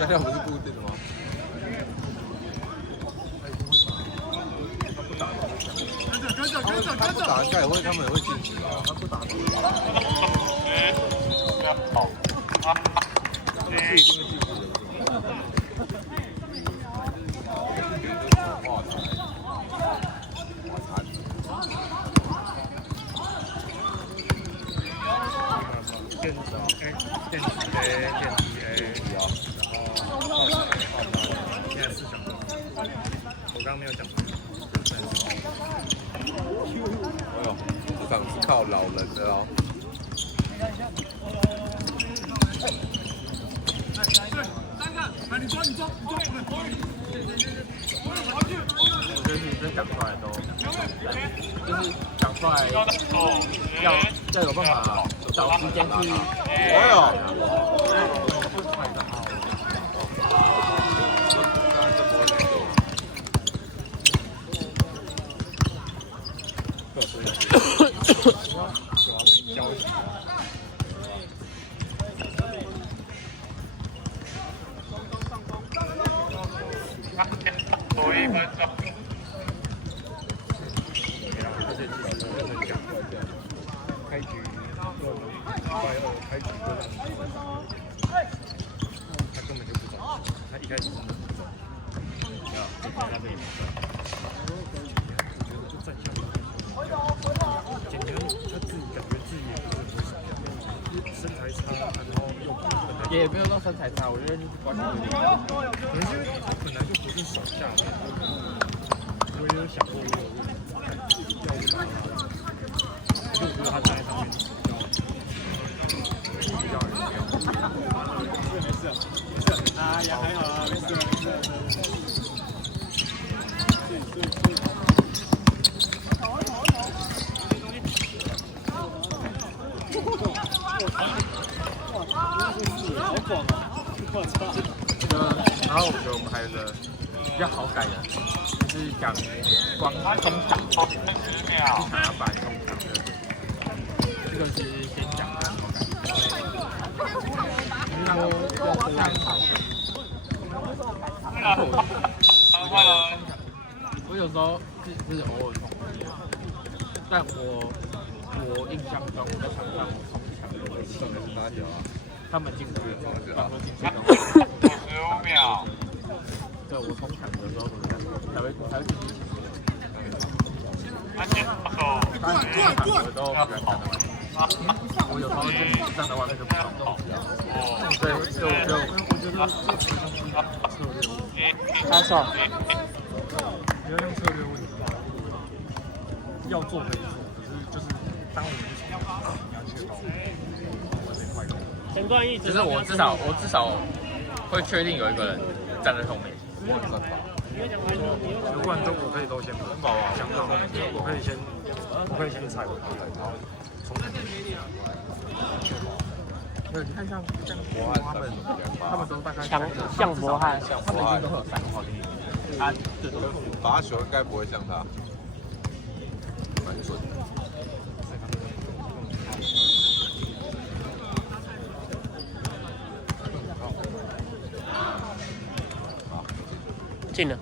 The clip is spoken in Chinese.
香料不是固定的吗？他不打应该也会，他们也会进去啊。他不打。是一定会进去的。电子 A， 电子 A， 电子 A， 然后现在4小时，我刚刚没有讲。哎呦，这场是靠老人的哦。你抓，我觉得女生讲出来都，就是讲出来要有办法找时间去。哎呦！也没有到身材差，我觉得就是关系有点。可能是因为他本来就不是手下的，我也有想过这个问题，要不打他，就我觉得他站在上面比较没事，啊也还好啊，没事。然后我觉得我们还有个比较好改的，就是讲光中场，不想要摆中场的，这个是先讲的。然后我有时候是偶尔冲，但我印象中我在场上冲抢的位置是哪条啊？他们进攻的时候，他们进攻。15秒。对，我冲抢的时候才会进去。过来！有时候我有时候就站在外面就不爽。对，我觉得策略。开手。不要用策略问题，要做可以做，可是就是当我们去冲撞，你要确保我这块。前段一直就是我至少会确定有一个人站在后面。不然就我可以都先讲到，我可以先踩回去，然后冲前面。对，你看像他们都大概像博汉，他们一定都会有3个跑进去。他最多罚球应该不会像他，蛮准的。进了。